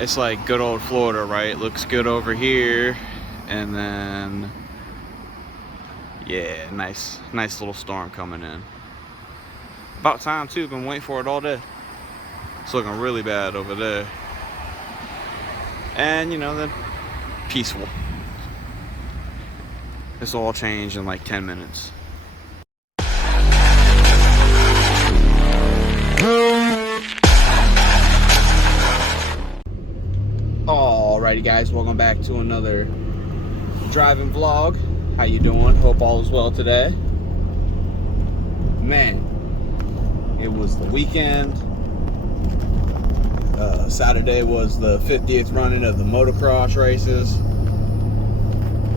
It's like good old Florida, right? Looks good over here, and then yeah, nice little storm coming in. About time too. Been waiting for it all day. It's looking really bad over there, and you know, then peaceful. This all changed in like 10 minutes. Alrighty guys, welcome back to another driving vlog. How you doing? Hope all is well today. Man, it was the weekend. Saturday was the 50th running of the motocross races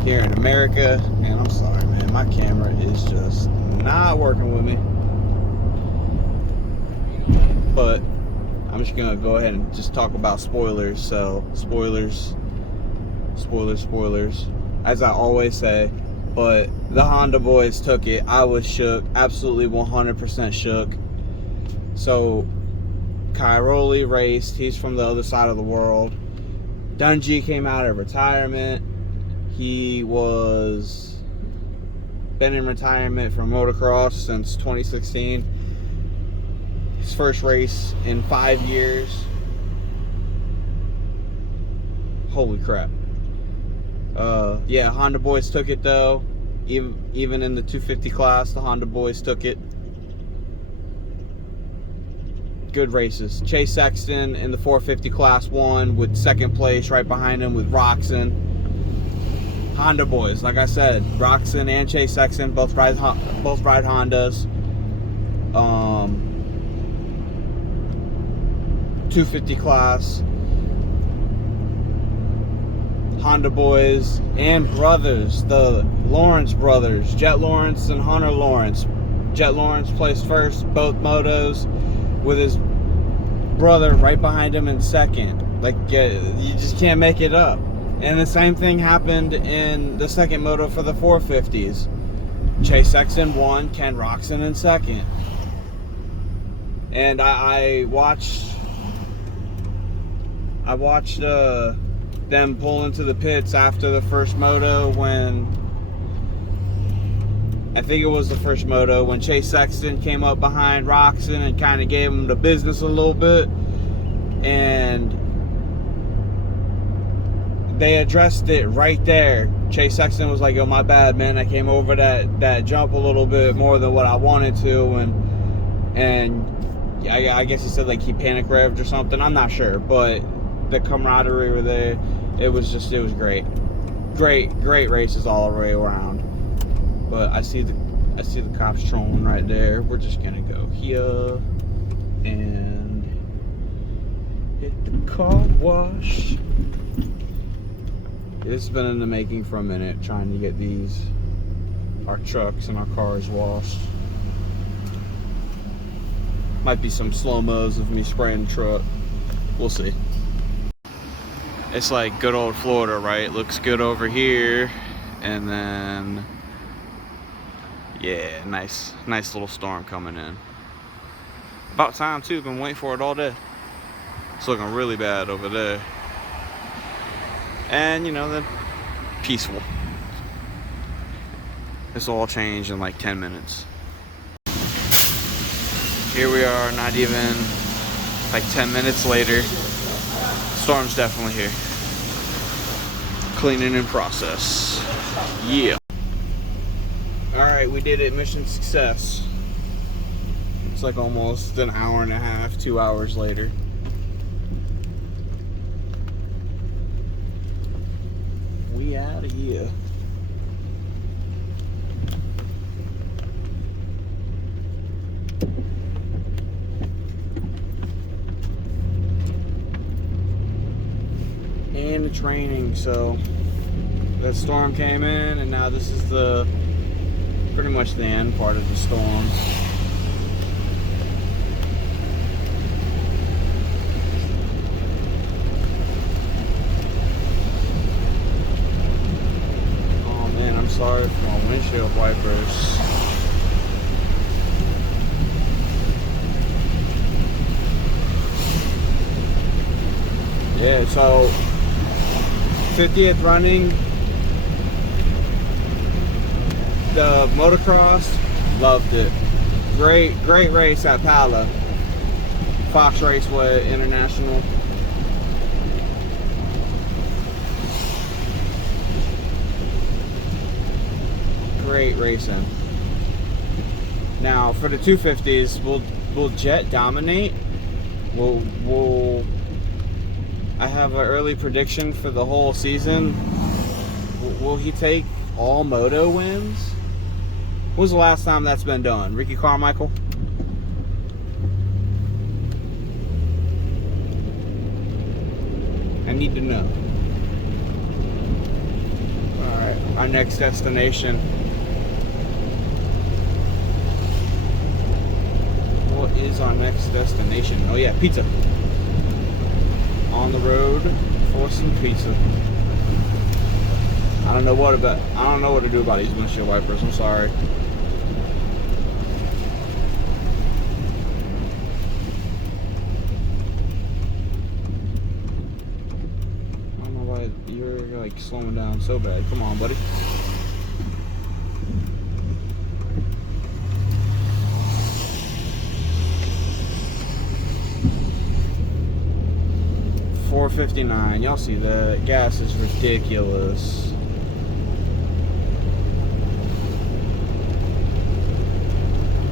here in America. Man, I'm sorry, man. My camera is just not working with me. But I'm just gonna go ahead and just talk about spoilers. So spoilers, as I always say. But the Honda boys took it. I was shook, absolutely 100% shook. So Cairoli raced. He's from the other side of the world. Dungy came out of retirement. He was been in retirement from motocross since 2016. His first race in 5 years. Holy crap. Yeah, Honda boys took it though. Even in the 250 class, the Honda boys took it. Good races. Chase Sexton in the 450 class won with second place right behind him with Roxon. Honda boys, like I said, Roxon and Chase Sexton both ride Hondas. 250 class, Honda boys and brothers, the Lawrence brothers, Jet Lawrence and Hunter Lawrence. Jet Lawrence placed first, both motos, with his brother right behind him in second. Like, you just can't make it up. And the same thing happened in the second moto for the 450s. Chase Sexton won, Ken Roxon in second. And I watched them pull into the pits after the first moto when, I think it was the first moto, when Chase Sexton came up behind Roxon and kind of gave him the business a little bit. And they addressed it right there. Chase Sexton was like, yo, my bad, man. I came over that jump a little bit more than what I wanted to. And I guess he said like he panic revved or something. I'm not sure. But the camaraderie were there. It was great. Great races all the way around. But I see the cops trolling right there. We're just gonna go here and hit the car wash. It's been in the making for a minute, trying to get our trucks and our cars washed. Might be some slow-mos of me spraying the truck. We'll see. It's like good old Florida, right? Looks good over here, and then yeah, nice little storm coming in. About time too. Been waiting for it all day. It's looking really bad over there, and you know, then peaceful. This all changed in like 10 minutes. Here we are, not even like 10 minutes later. Storm's definitely here. Cleaning in process. Yeah. Alright, we did it. Mission success. It's like almost an hour and a half, 2 hours later. We out of here. And it's raining, so the storm came in, and now this is pretty much the end part of the storm. Oh man, I'm sorry for my windshield wipers. Yeah, so 50th running, the motocross, loved it. Great race at Pala, Fox Raceway International. Great racing. Now for the 250s, will Jet dominate? Will I have an early prediction for the whole season? Will he take all moto wins? When was the last time that's been done? Ricky Carmichael? I need to know. Alright, our next destination. What is our next destination? Oh yeah, pizza. On the road for some pizza. I don't know what to do about these windshield wipers. I'm sorry. I don't know why you're like slowing down so bad. Come on, buddy. $4.59. Y'all see that? Gas is ridiculous.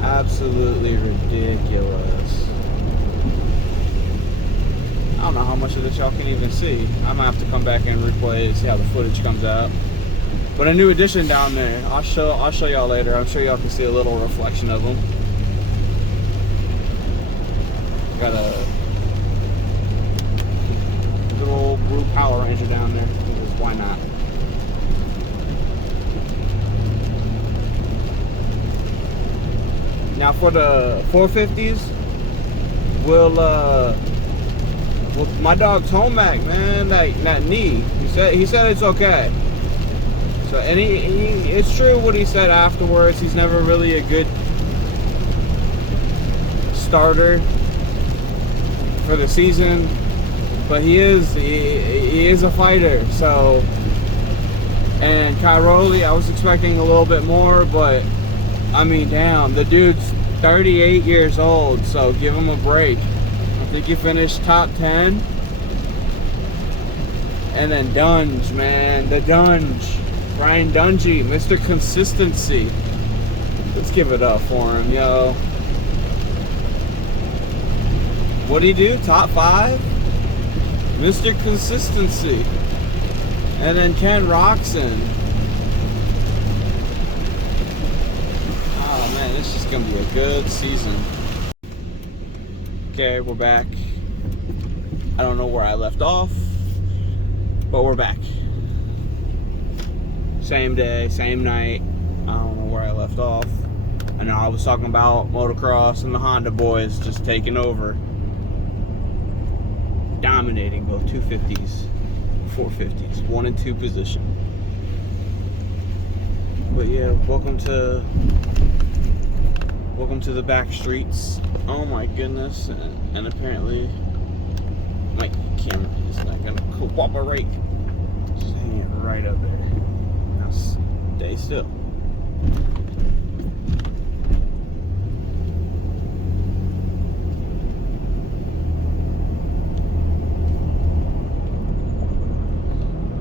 Absolutely ridiculous. I don't know how much of this y'all can even see. I might have to come back and replay it, see how the footage comes out. But a new addition down there. I'll show y'all later. I'm sure y'all can see a little reflection of them. Got a good old blue Power Ranger down there, because why not? Now for the 450s, will my dog Tomac, man, that knee, he said it's okay. So, and it's true what he said afterwards. He's never really a good starter for the season, but he is a fighter. So, and Cairoli, I was expecting a little bit more, but I mean, damn, the dude's 38 years old, so give him a break. I think he finished top 10. And then Dunge, man, the Dunge. Ryan Dungey, Mr. Consistency. Let's give it up for him, yo. What'd he do? Top 5? Mr. Consistency. And then Ken Roxon. Oh man, this is gonna be a good season. Okay, we're back. I don't know where I left off, but we're back. Same day, same night. I don't know where I left off. I know I was talking about motocross and the Honda boys just taking over. Dominating both 250s, 450s, 1 and 2 position. But yeah, welcome to the back streets. Oh my goodness. And apparently my camera is not gonna cooperate. Just hanging it right up there. Now stay still.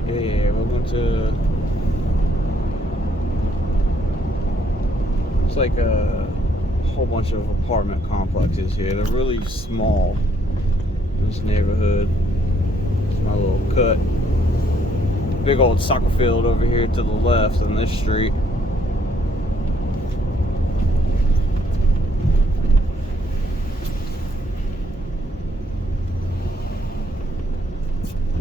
Yeah, welcome to, it's like a whole bunch of apartment complexes here. They're really small in this neighborhood. It's my little cut. Big old soccer field over here to the left on this street.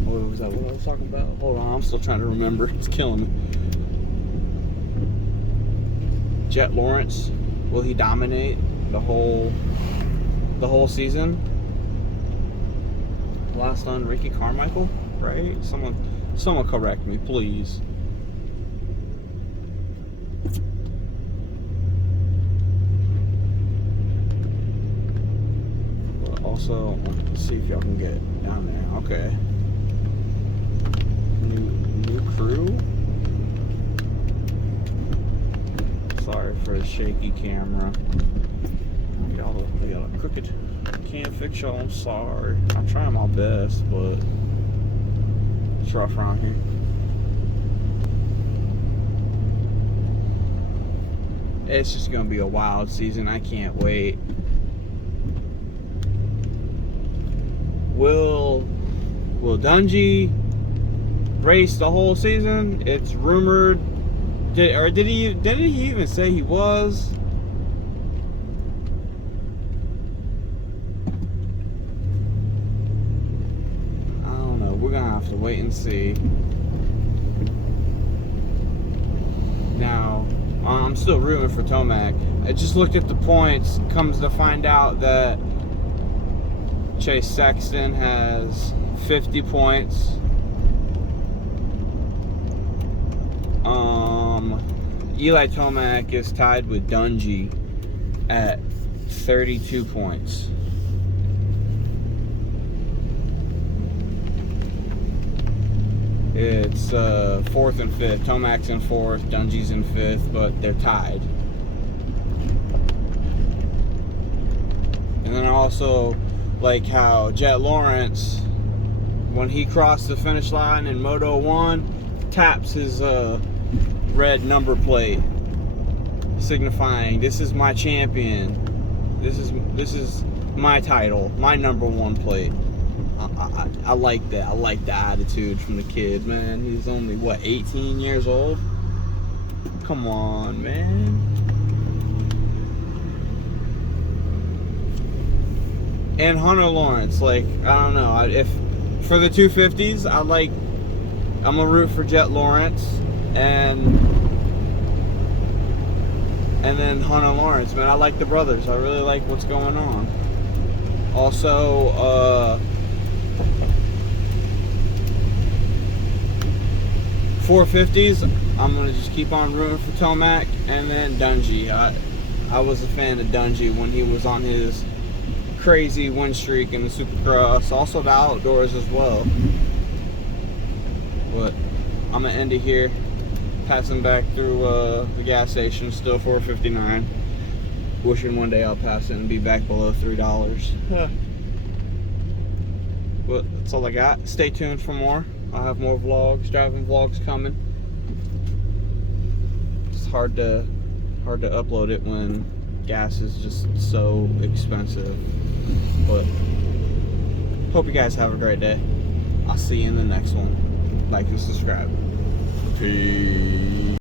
What was that? What I was talking about? Hold on, I'm still trying to remember. It's killing me. Jet Lawrence, will he dominate the whole season? Last on Ricky Carmichael, right? Someone correct me, please. But also, let's see if y'all can get down there. Okay. crew. Sorry for the shaky camera. They got a crooked. Can't fix y'all. I'm sorry. I'm trying my best, but it's rough around here. It's just gonna be a wild season. I can't wait. Will Dungey race the whole season? It's rumored. Did he even say he was? I don't know. We're gonna have to wait and see. Now, I'm still rooting for Tomac. I just looked at the points. Comes to find out that Chase Sexton has 50 points. Eli Tomac is tied with Dungey at 32 points. It's 4th and 5th. Tomac's in 4th, Dungey's in 5th, but they're tied. And then I also like how Jet Lawrence, when he crossed the finish line in Moto 1, taps his red number plate, signifying this is my champion. This is my title, my number 1 plate. I like that. I like the attitude from the kid, man. He's only, what, 18 years old? Come on, man. And Hunter Lawrence, like, I don't know. If for the 250s, I'm gonna root for Jet Lawrence and then Hunter Lawrence, man. I like the brothers. I really like what's going on. Also, 450s, I'm gonna just keep on rooting for Tomac, and then Dungey. I was a fan of Dungey when he was on his crazy win streak in the Supercross, also the outdoors as well. But I'm gonna end it here. Passing back through the gas station, still $4.59. Wishing one day I'll pass it and be back below $3. But that's all I got. Stay tuned for more. I'll have more vlogs, driving vlogs coming. It's hard to upload it when gas is just so expensive. But hope you guys have a great day. I'll see you in the next one. Like and subscribe. Peace.